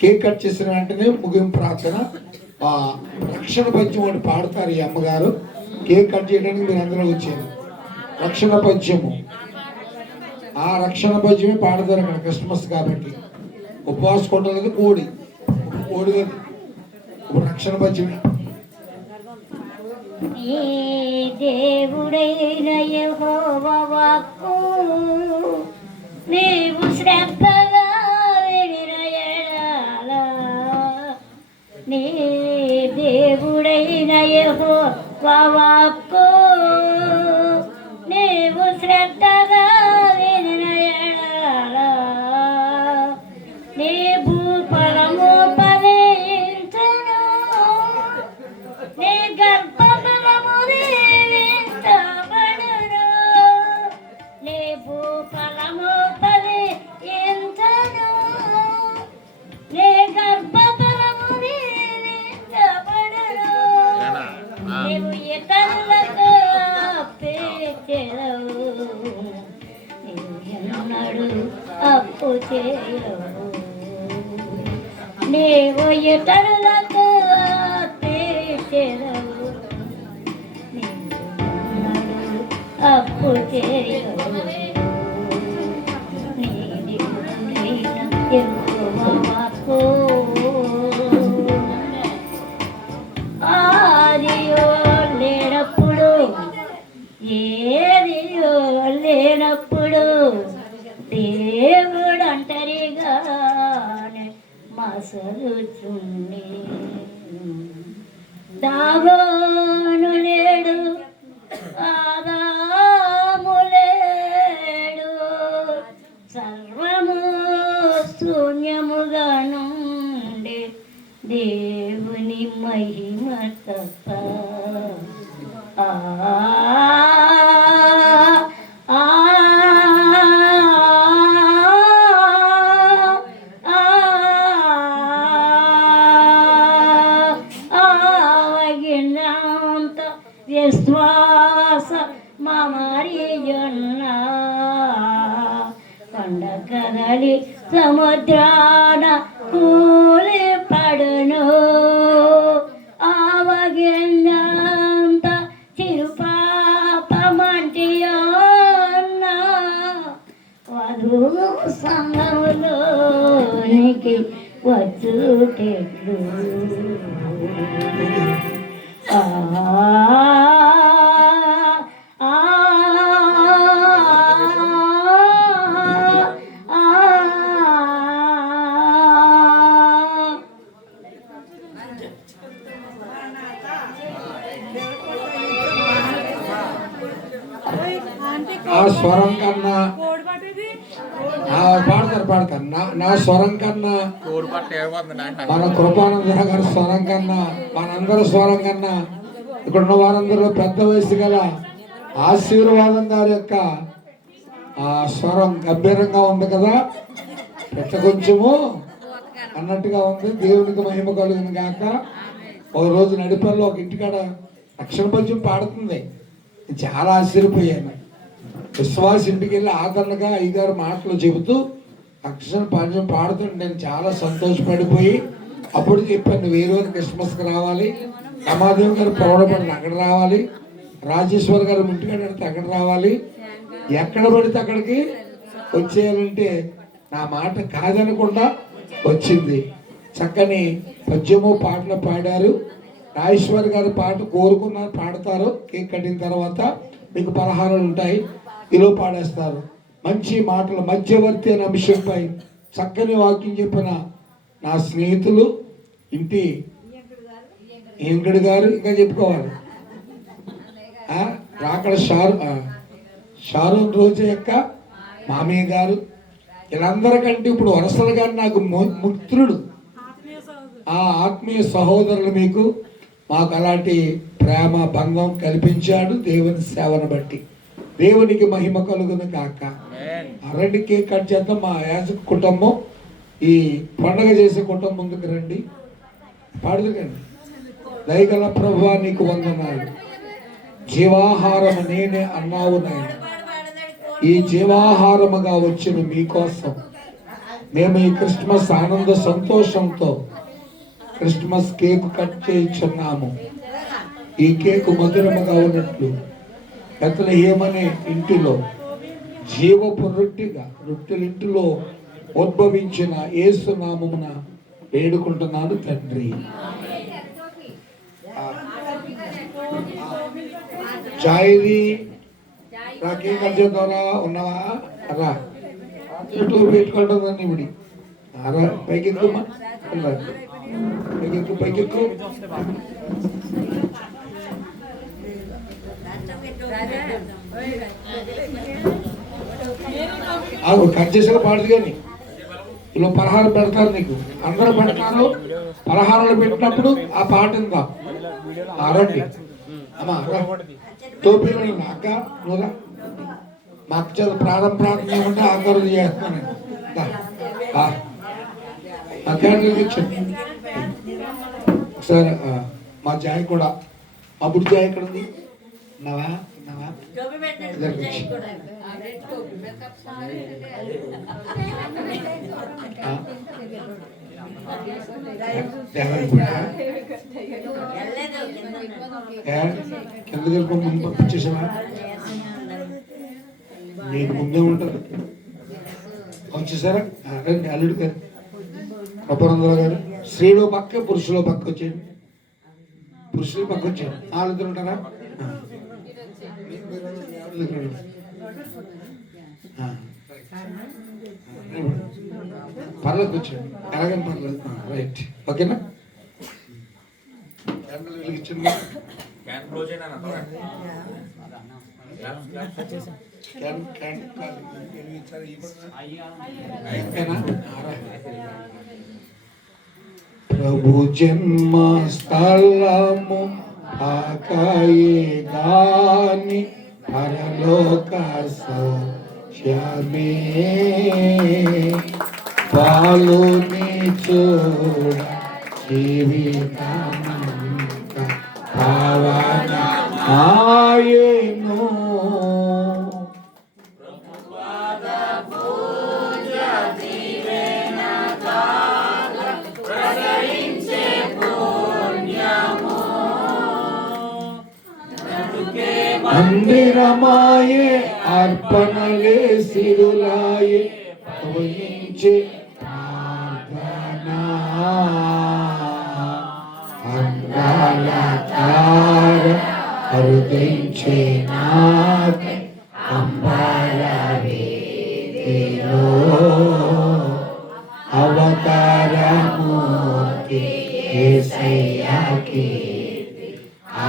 Cake cut చేసిన వెంటనే ముగింపు ప్రార్థన రక్షణ పద్యం ఒకటి పాడతారు ఈ అమ్మగారు. కేక్ కట్ చేయడానికి మీరు అందరూ వచ్చారు. రక్షణ పద్యము, ఆ రక్షణ పద్యమే పాడతారు అక్కడ క్రిస్మస్ కాబట్టి. ఉపవాస కొండలది కోడి ఇప్పుడు రక్షణ పద్యమే. దేవుడైన యెహోవా వాక్కు నీవు శ్రద్ధగా వినయడాల, నీ దేవుడైన యెహోవా వాక్కు నీవు శ్రద్ధగా వినయడాల, నీ భూఫలము ఫలించును, నీ గర్భఫలము దీవించబడును, నీ భూఫలము ఫలించును, నీ గర్భఫలము దీవించబడును, నీవు ఇతరులకు అప్పించెదవు, నీవు ఎన్నడూ అప్పు చేయవు, నీవు ఇతరులకు తీర్చెదవు, నీవు ఎన్నడూ అప్పు చేయవు, నీ దేవుడైన యెహోవా వాక్కు ఆదియో లేనప్పుడు ఏదియో లేనప్పుడు దేవుడు అంటరిగానే మసలుచుండి, దాగోను లేడు ఆదాము లేడు, సర్వము శూన్యముగా నుండి దేవుని మహిమ తప్ప విశ్వాస మమరియన్న కొండ కదలి సముద్రాన కూలి పడును, ఆవగిన్నంత చిరుపాపమంటియన్న వధువు సంఘములోనికి వచ్చుటెట్లు, ఆ స్వరం కన్నా పాడతారు నా స్వరం కన్నా, మన కృపానంద గారి స్వరం కన్నా, మనందరి స్వరం కన్నా, ఇక్కడ ఉన్న వారందరూ పెద్ద వయసు గల ఆశీర్వాదం గారి యొక్క ఆ స్వరం గంభీరంగా ఉంది కదా, పెద్ద కొంచెము అన్నట్టుగా ఉంది. దేవునికి మహిమ కలుగును గాక. ఒక రోజు నడిపల్లో ఒక ఇంటికాడ రక్షణ పద్యం పాడుతుంది. చాలా ఆశ్చర్యపోయాను. విశ్వాస ఇంటికి వెళ్ళి ఆదరణగా అయ్యగారు మాటలు చెబుతూ రక్షణ పద్యం పాడుతుంటే నేను చాలా సంతోషపడిపోయి అప్పుడు చెప్పాను, నువ్వు ఏ రోజు క్రిస్మస్కి రావాలి, రమాదేవి గారు పొరవడపడితే అక్కడ రావాలి, రాజేశ్వర్ గారు ఇంటికాడ పడితే అక్కడ రావాలి, ఎక్కడ పడితే అక్కడికి వచ్చేయాలంటే నా మాట కాదనకుండా వచ్చింది. చక్కని పద్యము పాటలు పాడారు. రాజేశ్వర్ గారి పాట కోరుకున్నారు, పాడతారు. కేక్ కట్టిన తర్వాత మీకు పలహారాలు ఉంటాయి, ఇలా పాడేస్తారు. మంచి మాటలు, మధ్యవర్తి అనే అంశంపై చక్కని వాక్యం చెప్పిన నా స్నేహితులు ఇంటి వెంకడు గారు, ఇంకా చెప్పుకోవాలి రాకడ షారూన్ రోజు యొక్క మామయ్య గారు, వీళ్ళందరికంటే ఇప్పుడు వరసలు గారు నాకు మిత్రుడు, ఆ ఆత్మీయ సహోదరులు. మీకు మాకు అలాంటి ప్రేమ బంధం కల్పించాడు దేవుని సేవను బట్టి. దేవునికి మహిమ కలుగును కాక. అరండి కేక్ కట్ చేద్దాం. మా యాజక కుటుంబం, ఈ పండుగ చేసే కుటుంబం ముందుకు రండి, పాడుదురండి. దయగల ప్రభువా నీకు వందనాలు, జీవాహారము నేనే అన్నావు నాయన. ఈ జీవాహారముగా వచ్చిన మీకోసం మేము ఈ క్రిస్మస్ ఆనంద సంతోషంతో క్రిస్మస్ కేక్ కట్ చేయించున్నాము. ఈ కేకు మధురముగా ఉన్నట్లు బెత్లెహేమనే ఇంటిలో జీవపు రొట్టెలింటిలో ఉద్భవించిన యేసు నామమున వేడుకుంటున్నాను తండ్రి. జాయిది రాకే కట్చేద్దారా ఉన్నావా రా చెట్లు పెట్టుకుంటుందండి ఇప్పుడు రా పైకెక్కుమా పైకెక్కు కట్ చేసిన పాడదు కానీ ఇలా పలహారం పెడతారు నీకు అందరూ పెడతారు. పలహారాలు పెట్టినప్పుడు ఆ పాట ఇందా రండి అమ్మా టోపీలు అక్క నువ్వురా మా అక్క చేత ప్రారంభం ఏమంటే ఆకారం చేస్తున్నాను ఆ క్యాండిల్ ఇచ్చండి ఒకసారి. మా జాయ్ కూడా మా బుడి జాయ్ ఎక్కడ ఉంది? ఉన్నావా ఉన్నావా? కిందకి వెళ్ళిపోయి ముందు పంపించేసావా? నీకు ముందే ఉంటారు. వచ్చేసారా? రండి అల్లుడు గారు రఘునందరావు గారు. స్త్రీలో పక్క పురుషులో పక్క వచ్చేయండి. పురుషులు పక్క వచ్చేయండి. వాళ్ళిద్దరు ఉంటారా? పర్లేదు వచ్చేయండి. ఎలాగని పర్లేదు. రైట్ ఓకేనా? వెలిగించండి. ప్రభు జన్మ స్థలము ఆకాయే గాని పరలోక సౌఖ్యమే పాలుని చూడ జీవితమంత పావన ఆయను. మందిరమాయే అర్పణలే సిరులాయే తొలగించే ప్రార్థనా అంగాల తార అరుదించే నాకే అంబాల వేదిలో అవతారమూర్తి యేసయ్యకి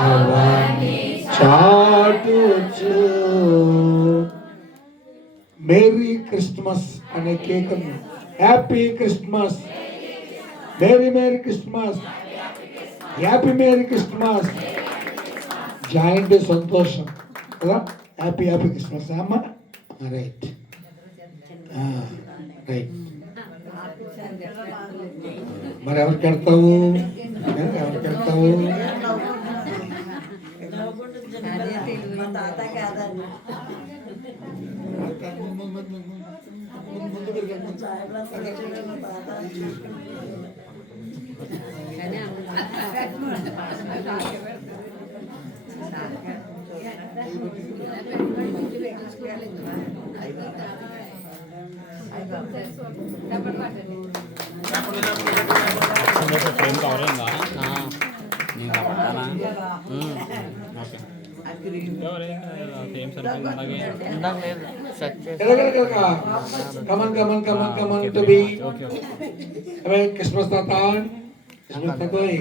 అవని చాటుచు. మేరీ క్రిస్మస్ అనే కేక్ happy Christmas, merry merry Christmas, happy merry Christmas. జాయింట్ సంతోషం కదా. హ్యాపీ హ్యాపీ క్రిస్మస్ అమ్మా. Right right. మరి ఎవరికి వెళ్తావు? ఎవరికి వెళ్తావు? Come on to be. Christmas Tatan. Christmas Tatoy.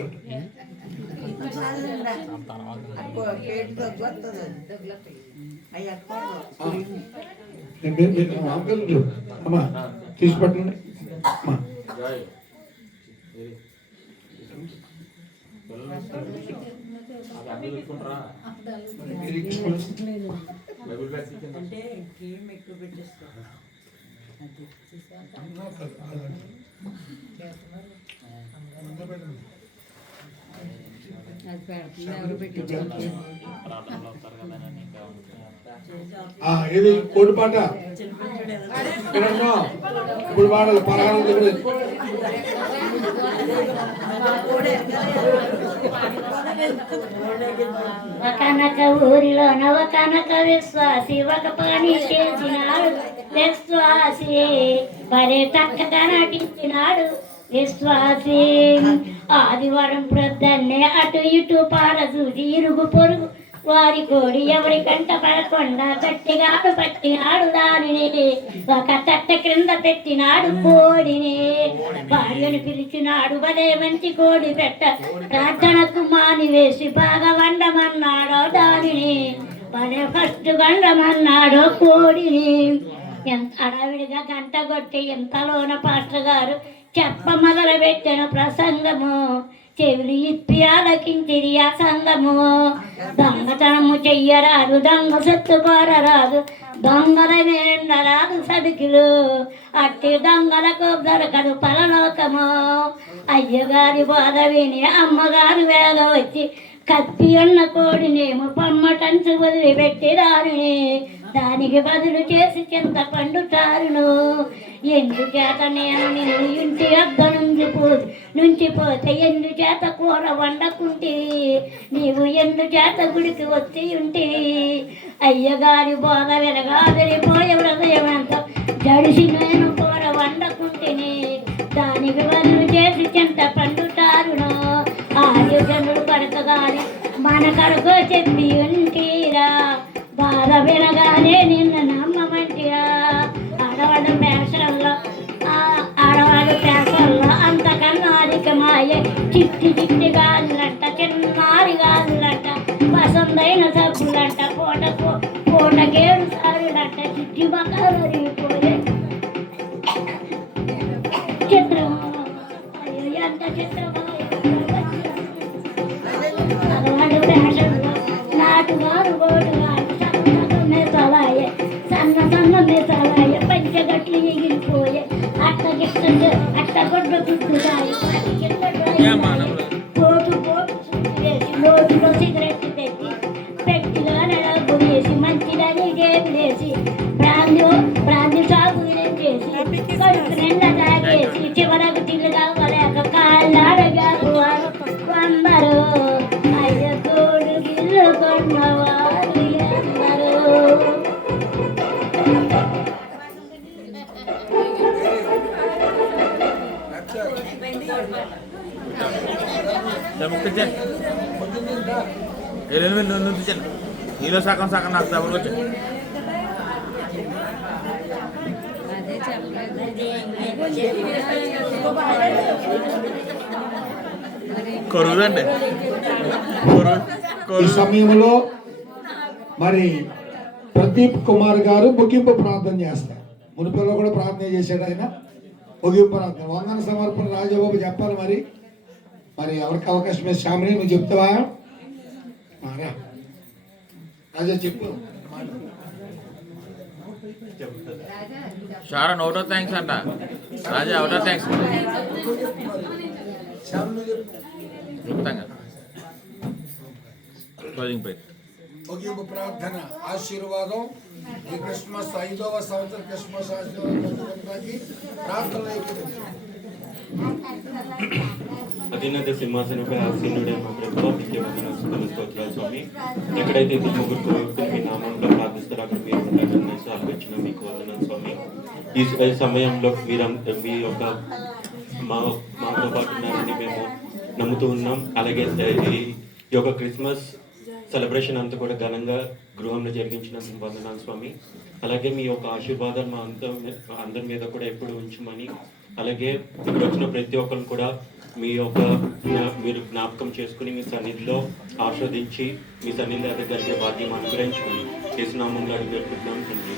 అమ్మా తీసి పట్టండి అమ్మా. ఇది కోడిపాట ఇక్కడ ఉన్నాం. ఇప్పుడు వాడాలి పలహారం దగ్గర ఒకనొక ఊరిలోన ఒకనొక విశ్వాసి ఒక పని చేసినాడు విశ్వాసి మరే చక్కగా నటించినాడు విశ్వాసి. ఆదివారం ప్రొద్దన్నే అటు ఇటు పారదూసి ఇరుగు పొరుగు వారి కోడి ఎవరి కంట పడకుండా గట్టిగాడు పట్టినాడు దానిని ఒక తట్ట క్రింద పెట్టినాడు కోడిని. భార్యను పిలిచినాడు భలే మంచి కోడి పెట్ట ప్రార్థనకు మానివేసి బాగా వండమన్నాడో దానిని భలే ఫస్ట్ వండమన్నాడో కోడిని. ఎంత అడవిడిగా గంట కొట్టి ఇంతలోన పాస్టర్ గారు చెప్ప మొదలు పెట్టిన ప్రసంగము చెవులు ఇప్పి ఆలకించిరి ఆ సంగము. దొంగతనము చెయ్యరాదు దొంగ సొత్తుకోరరాదు దొంగల నిండరాదు సదుకులు అట్టి దొంగలకు దొరకదు పరలోకము. అయ్యగారి బోధ విని అమ్మగారు వేళ వచ్చి కత్తి ఉన్న కోడినేమో పమ్మటంచు వదిలిపెట్టి దానిని దానికి బదులు చేసి చింతపండు చారును. ఎందుచేత నేను నిన్ను ఇంటి వద్ద నుంచి పోతే ఎందుచేత కూర వండకుంటే నీవు ఎందుచేత గుడికి వచ్చి ఉంటే. అయ్యగారి బోధ వినగా వెళ్ళిపోయే హృదయం ఎంత జడిసి నేను కూర వండకుంటేని దానికి బదులు చేసి చింతపండు చారును. ఆర్యజనుడు పడకగానే మన కడుకో చెప్పి ఉంటీరా బాధ వినగానే నిన్ను నమ్మమంటిరా. ఆడవాడు పేషల్లో అంతకన్నా అధికమాయే చిట్టి చిట్టి గాజులంట చిన్నారి గాజులంట పసందైన సబ్బులంట పూటకేడు సారులంట చిట్టి బకాలు అరిగిపోయే చిత్రం. అయ్యో ఎంత చిత్రమా ఆడవాడు పేషల్లో నాటుగారు గోడుగారు సన్న మెసలాయే పంచగట్లు ఎగిరిపోయే అట్టగొడ్డ గుడ్డుతాయి పోటు వేసి నోటిలో సిగరెట్ పెట్టిలో నడగు వేసి మంచిదని గేపులేసి బ్రాంతి సాగు చేసి కడుపు నిండా తాగేసి చివరకు తిల్లుగా వలేక కాళ్ళాడగారు అందరూ అయ్య తోడు గిల్లు కొన్నవారు అందరూ. హీరో సగం సగం నాకు డబ్బులు వచ్చాయి. కొరుదండి ఈ సమయంలో మరి ప్రదీప్ కుమార్ గారు ముగింపు ప్రార్థన చేస్తారు. మునుపులో కూడా ప్రార్థన చేశాడు ఆయన. ముగింపు ప్రార్థన వందన సమర్పణ రాజబాబు చెప్పాలి. మరి ఎవరికి అవకాశం లేదు. శ్యామిని నువ్వు చెప్తావా? రాజా చెప్పు. షారన్ అవుట్ ఆఫ్ థ్యాంక్స్ అంట. రాజా అవుట్ ఆఫ్ థ్యాంక్స్ చెప్తాం. క్లోజింగ్ ప్రేయర్ ముగింపు ప్రార్థన ఆశీర్వాదం. ఈ క్రిస్మస్ 5వ సంవత్సరం క్రిస్మస్ ఆశీర్వాదానికి ప్రార్థన. అత్యున్నత సింహాసనపై ఆసీనుడే మా ప్రభువా, మీకే వందనాలు స్తోత్రాలు స్వామి. ఎక్కడైతే ఇద్దరు ముగ్గురు వ్యక్తులు మీ నామంలో ప్రార్థిస్తారో అక్కడ మీరు ఉంటారని ఆలోచన మీకు వందనాలు స్వామి. ఈ సమయంలో మీ యొక్క మాతో పాటు ఉన్నారని మేము నమ్ముతూ ఉన్నాం. అలాగే ఈ యొక్క క్రిస్మస్ సెలబ్రేషన్ అంతా కూడా ఘనంగా గృహంలో జరిగించినందుకు వందనాలు స్వామి. అలాగే మీ యొక్క ఆశీర్వాదాలు మా అందరి మీద కూడా ఎప్పుడు ఉంచమని, అలాగే ఇక్కడ వచ్చిన ప్రతి ఒక్కరు కూడా మీరు జ్ఞాపకం చేసుకుని మీ సన్నిధిలో ఆస్వాదించి మీ సన్నిధిలో జరిగే భాగ్యం అనుగ్రహించుకుని చేసినామంలో అడిగి పెట్టుకుంటున్నాం తండ్రి.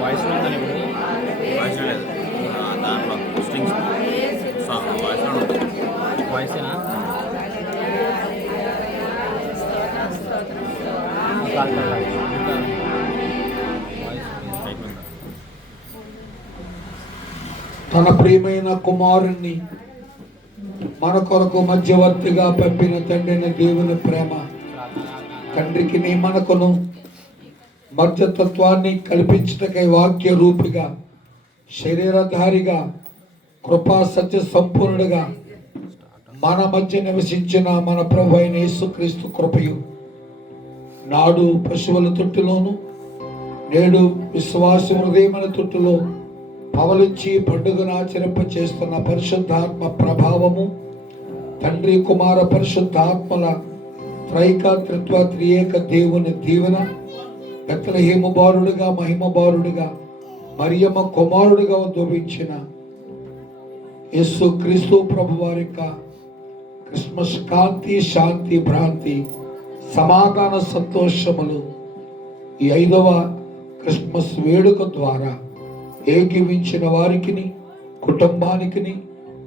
వాయిస్ ఉందని వాయిస్ లేదు దాంట్లో స్ట్రింగ్స్ వాయిస్ ఉంటుంది. వాయిసేనా? తన ప్రియమైన కుమారుణ్ణి మన కొరకు మధ్యవర్తిగా పంపిన తండ్రిని దేవుని ప్రేమ, తండ్రికి నీ మనకును మధ్యతత్వాన్ని కల్పించటకై వాక్య రూపిగా, శరీరధారిగా, కృపా సత్య సంపూర్ణుడిగా మన మధ్య నివసించిన మన ప్రభు అయిన యేసుక్రీస్తు కృపయు, నాడు పశువుల తొట్టులోను నేడు విశ్వాస హృదయమైన తొట్టులో పవలించి పండుగను ఆచరింప చేస్తున్న పరిశుద్ధాత్మ ప్రభావము, తండ్రి కుమార పరిశుద్ధాత్మల త్రైకాత్రిత్వ త్రియేక దేవుని దీవెన, బెత్లెహేము బాలుడుగా మహిమ బాలుడుగా మరియమ్మ కుమారుడిగా ఉద్భవించిన యేసు క్రీస్తు ప్రభు వారి యొక్క క్రిస్మస్ కాంతి, శాంతి, భ్రాంతి, సమాధాన సంతోషములు ఈ 5వ క్రిస్మస్ వేడుక ద్వారా ఏకీవించిన వారికి, కుటుంబానికి,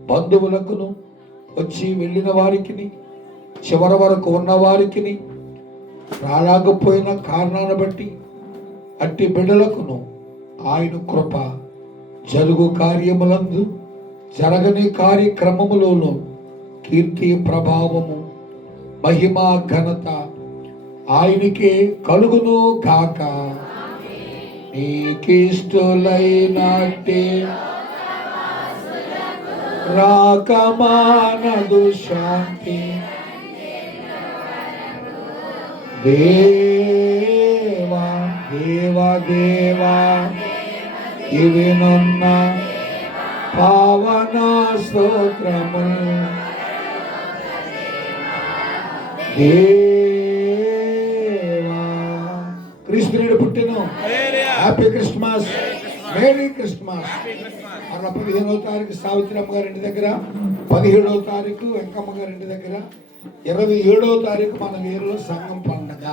బంధువులకును, వచ్చి వెళ్ళిన వారికి, చివరి వరకు ఉన్న వారికి, రాలేకపోయిన కారణాన్ని బట్టి అట్టి బిడ్డలకును ఆయన కృప, జరుగు కార్యములందు జరగని కార్యక్రమములోను కీర్తి, ప్రభావము, మహిమ, ఘనత ఆయనకే కలుగును గాక. నీకిష్టులైనట్టే రాకమానదు శాంతి, దేవా దేవా దేవా ఇవినున్న పావన స్తోత్రము, దేవా క్రీస్తునుడు పుట్టెను. Happy Christmas, merry Christmas. మన 15వ తారీఖు సావిత్రమ్మ గారి ఇంటి దగ్గర, 17వ తారీఖు వెంకమ్మ గారి ఇంటి దగ్గర, 27వ తారీఖు మన వీరుల సంఘం పండగ.